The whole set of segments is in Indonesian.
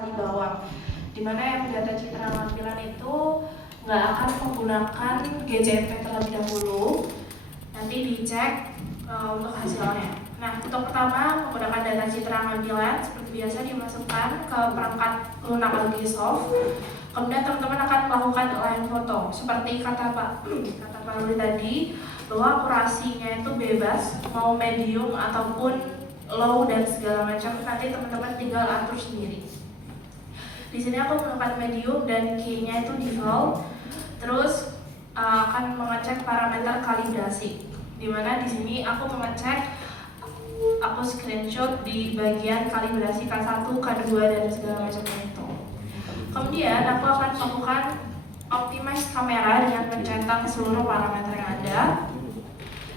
kali bawah, dimana yang data citra tampilan itu nggak akan menggunakan GCP terlebih dahulu, nanti dicek untuk hasilnya. Nah, untuk pertama menggunakan data citra tampilan seperti biasa dimasukkan ke perangkat lunak Algisoft. Kemudian teman-teman akan melakukan line foto seperti kata Pak Rudi tadi, bahwa akurasinya itu bebas, mau medium ataupun low dan segala macam, nanti teman-teman tinggal atur sendiri. Di sini aku menggunakan medium dan key-nya itu default. Terus akan mengecek parameter kalibrasi, dimana di sini aku mengecek, aku screenshot di bagian kalibrasi K1, K2 dan segala macam itu. Kemudian aku akan melakukan optimize kamera dengan mencetak seluruh parameter yang ada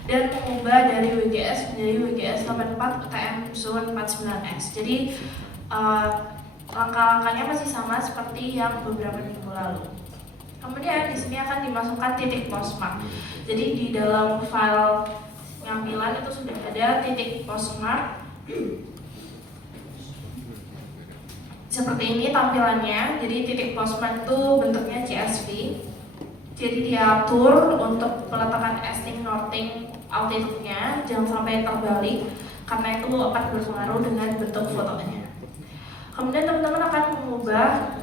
dan mengubah dari WGS menjadi WGS 84 UTM Zone 49X. Jadi langkah-langkahnya masih sama seperti yang beberapa minggu lalu. Kemudian di sini akan dimasukkan titik postmark. Jadi di dalam file tampilan itu sudah ada titik postmark. Seperti ini tampilannya. Jadi titik postmark itu bentuknya CSV. Jadi diatur untuk peletakan easting, northing, altitude-nya jangan sampai terbalik karena itu akan berpengaruh dengan bentuk fotonya. Kemudian teman-teman akan mengubah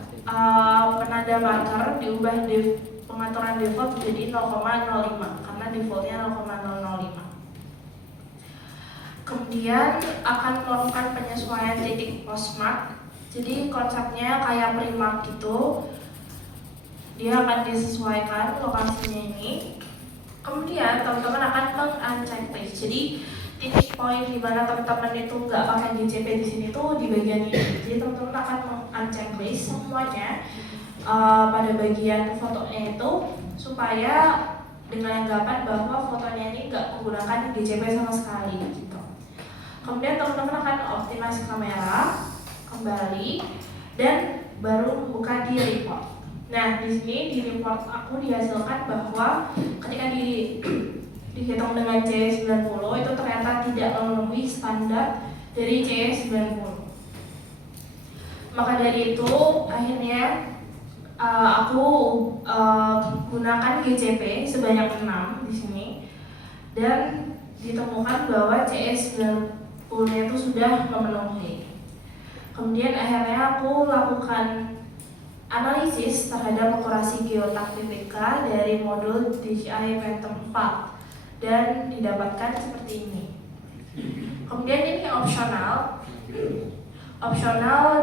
penanda marker, diubah di pengaturan default menjadi 0,05 karena defaultnya 0,005. Kemudian akan melakukan penyesuaian titik postmark. Jadi konsepnya kayak Primark gitu, dia akan disesuaikan lokasinya ini. Kemudian teman-teman akan meng-unchecklist. Jadi titik poin di mana teman-teman itu nggak pakai GCP di sini tuh di bagian ini. Jadi teman-teman akan meng-unchecklist semuanya pada bagian fotonya itu supaya dengan anggapan bahwa fotonya ini nggak menggunakan GCP sama sekali gitu. Kemudian teman-teman akan optimize kamera kembali dan baru membuka di report. Nah, di sini di report aku dihasilkan bahwa ketika dihitung dengan CE90 itu ternyata tidak memenuhi standar dari CE90. Maka dari itu akhirnya aku gunakan GCP sebanyak 6 di sini dan ditemukan bahwa CE90 itu sudah memenuhi. Kemudian akhirnya aku lakukan analisis terhadap akurasi geotak PPK dari modul DJI Phantom 4 dan didapatkan seperti ini. Kemudian ini opsional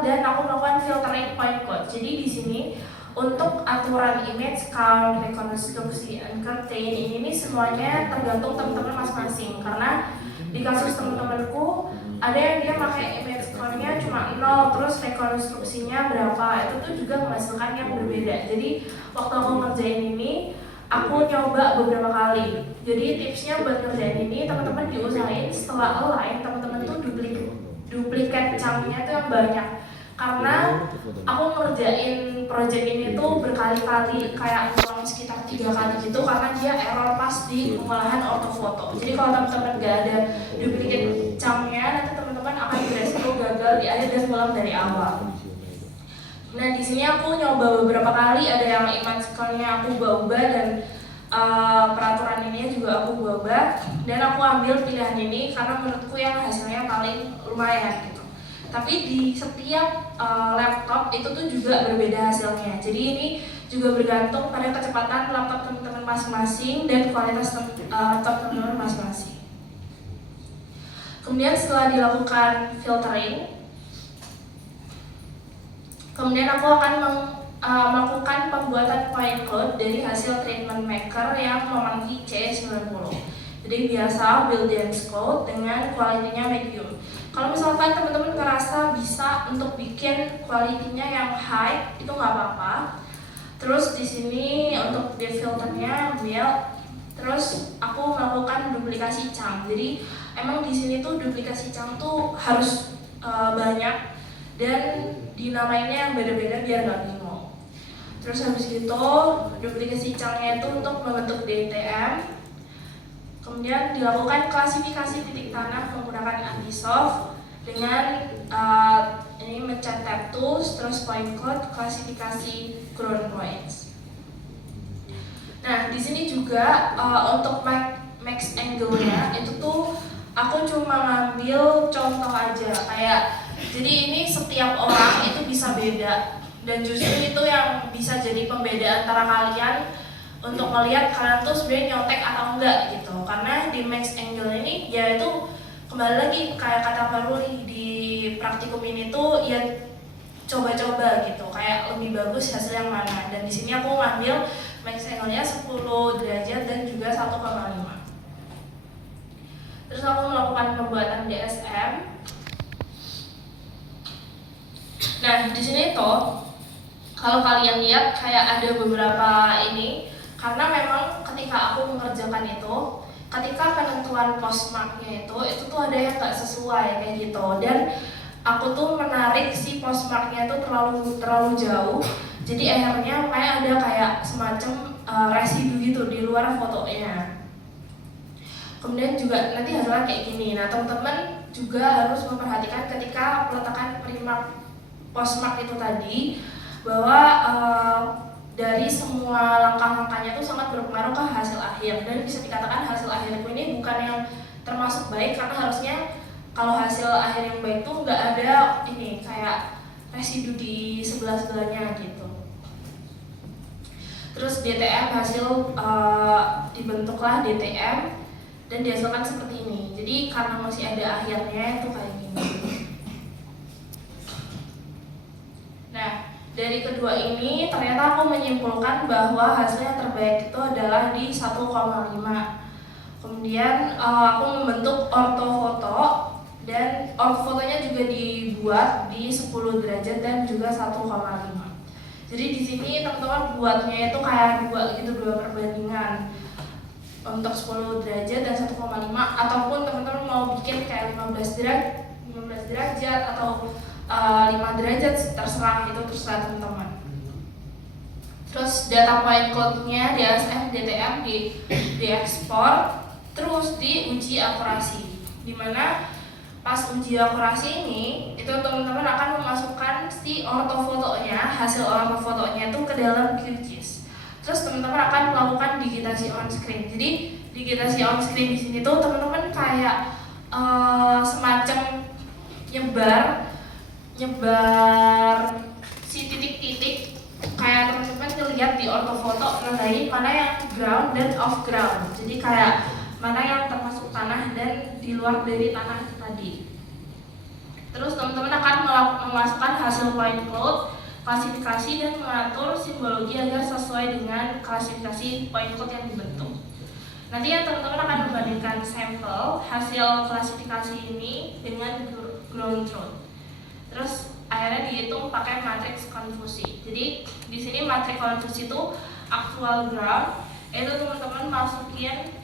dan aku melakukan filtering point cloud. Jadi di sini untuk aturan image, count, rekonstruksi, and curtain ini semuanya tergantung teman-teman masing-masing. Karena di kasus teman-temanku ada yang dia pakai image count-nya cuma 0, terus rekonstruksinya berapa, itu tuh juga menghasilkan yang berbeda. Jadi waktu aku ngerjain ini, aku nyoba beberapa kali. Jadi tipsnya buat ngerjain ini, teman-teman diusahain setelah align, teman-teman tuh duplikat chunk-nya tuh yang banyak. Karena aku ngerjain project ini tuh berkali-kali, kayak ngulang sekitar 3 kali gitu, karena dia error pas di pengolahan ortofoto. Jadi kalau teman-teman gak ada duplicate chunk-nya, nanti teman-teman akan beresiko gagal di akhir dan ngulang dari awal. Nah, di sini aku nyoba beberapa kali, ada yang image count-nya aku ubah-ubah dan peraturan ini juga aku ubah-ubah, dan aku ambil pilihan ini karena menurutku yang hasilnya paling lumayan gitu. Tapi di setiap laptop itu tuh juga berbeda hasilnya. Jadi ini juga bergantung pada kecepatan laptop teman-teman masing-masing dan kualitas laptop teman-teman masing-masing. Kemudian setelah dilakukan filtering, kemudian aku akan melakukan pembuatan point cloud dari hasil treatment maker yang memenuhi CE90. Jadi biasa build dense code dengan kualitinya medium. Kalau misalkan teman-teman ngerasa bisa untuk bikin kualitinya yang high, itu nggak apa-apa. Terus di sini untuk defilternya build. Terus aku melakukan duplikasi chunk. Jadi emang di sini tuh duplikasi chunk tuh harus banyak dan dinamainya yang beda-beda biar nggak bingung. Terus habis itu duplikasi chunk-nya itu untuk membentuk DTM. Kemudian dilakukan klasifikasi titik tanah menggunakan Antisoft dengan ini mencet tab tools, terus point cloud, klasifikasi ground points. Nah, di sini juga untuk max angle-nya itu tuh aku cuma ngambil contoh aja, kayak jadi ini setiap orang itu bisa beda, dan justru itu yang bisa jadi pembeda antara kalian untuk melihat kalian tuh sebenarnya nyontek atau enggak gitu. Karena di max angle ini ya itu kembali lagi kayak kata Pak Ruli di praktikum ini tuh ya coba-coba gitu, kayak lebih bagus hasil yang mana. Dan di sini aku ngambil max angle-nya 10 derajat dan juga 1,5. Terus aku melakukan pembuatan DSM. Nah, di sini tuh kalau kalian lihat kayak ada beberapa ini, karena memang ketika aku mengerjakan itu, ketika penentuan postmarknya itu tuh ada yang nggak sesuai kayak gitu, dan aku tuh menarik si postmarknya itu terlalu jauh, jadi akhirnya ada kayak semacam residu gitu di luar fotonya. Kemudian juga nanti hasilnya kayak gini. Nah, teman-teman juga harus memperhatikan ketika peletakan primark postmark itu tadi, bahwa dari semua langkah-langkahnya itu sangat berpengaruh ke hasil akhir, dan bisa dikatakan hasil akhirku ini bukan yang termasuk baik, karena harusnya kalau hasil akhir yang baik tuh nggak ada ini kayak residu di sebelah-sebelahnya gitu. Terus DTM hasil dibentuklah DTM dan dihasilkan seperti ini. Jadi karena masih ada akhirnya itu kayak gini. Nah, dari kedua ini ternyata aku menyimpulkan bahwa hasil yang terbaik itu adalah di 1,5. Kemudian aku membentuk ortofoto, dan ortofotonya juga dibuat di 10 derajat dan juga 1,5. Jadi di sini teman-teman buatnya itu kayak dua perbandingan untuk 10 derajat dan 1,5, ataupun teman-teman mau bikin kayak 15 derajat atau 5 derajat, terserah, itu terserah teman-teman. Terus data point cloud-nya DSM, DTM diekspor, terus diuji akurasi, dimana pas uji akurasi ini itu teman-teman akan memasukkan si ortofotonya, hasil ortofotonya itu ke dalam QGIS. Terus teman-teman akan melakukan digitasi on screen. Jadi digitasi on screen di sini tuh teman-teman kayak semacam nyebar si titik-titik, kayak teman-teman ngelihat di ortofoto nandain mana yang ground dan off ground. Jadi kayak mana yang termasuk tanah dan di luar dari tanah tadi. Terus teman-teman akan memasukkan hasil point cloud, klasifikasi, dan mengatur simbologi agar sesuai dengan klasifikasi point cloud yang dibentuk. Nanti yang teman-teman akan membandingkan sampel hasil klasifikasi ini dengan ground truth. Terus akhirnya dihitung pakai matriks konfusi. Jadi di sini matriks konfusi itu actual ground, itu teman-teman masukin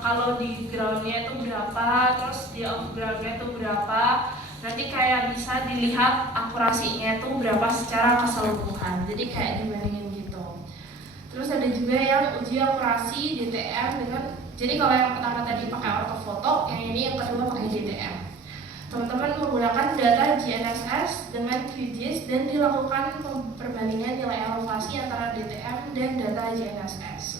kalau di groundnya itu berapa, terus di off groundnya itu berapa. Nanti kayak bisa dilihat akurasinya itu berapa secara keseluruhan. Jadi kayak dibandingin gitu. Terus ada juga yang uji akurasi DTM dengan, jadi kalau yang pertama tadi pakai ortofoto, yang ini yang kedua pakai DTM. Teman-teman menggunakan data GNSS dengan QGIS dan dilakukan perbandingan nilai elevasi antara DTM dan data GNSS.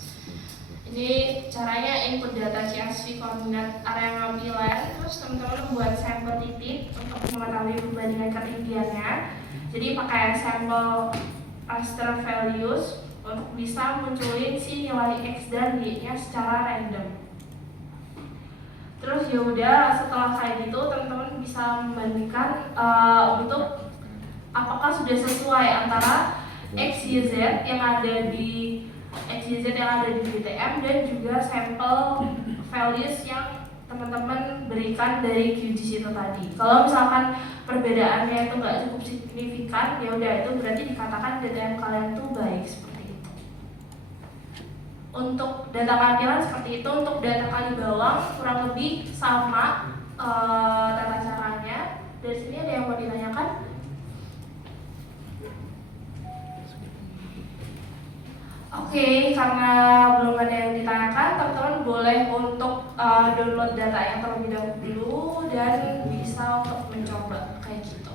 Ini caranya input data CSV koordinat area ngambilan, terus teman-teman membuat sampel titik untuk mengetahui perbandingan ketinggiannya. Jadi pakai sampel raster values untuk bisa munculin si nilai X dan Y-nya secara random. Terus ya udah, setelah kayak gitu teman-teman bisa membandingkan untuk apakah sudah sesuai antara XYZ yang ada di DTM dan juga sampel values yang teman-teman berikan dari QGIS itu tadi. Kalau misalkan perbedaannya itu nggak cukup signifikan, ya udah itu berarti dikatakan DTM kalian tuh baik, seperti itu. Untuk data tampilan seperti itu. Untuk data kali bawang kurang lebih sama tata caranya. Dari sini ada yang mau ditanyakan? Oke, karena belum ada yang ditanyakan, teman-teman boleh untuk download data yang terlebih dahulu dan bisa untuk mencoba kayak gitu.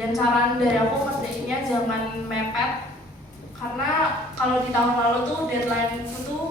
Dan saran dari aku ngerjainnya jangan mepet, karena kalau di tahun lalu tuh deadline itu tuh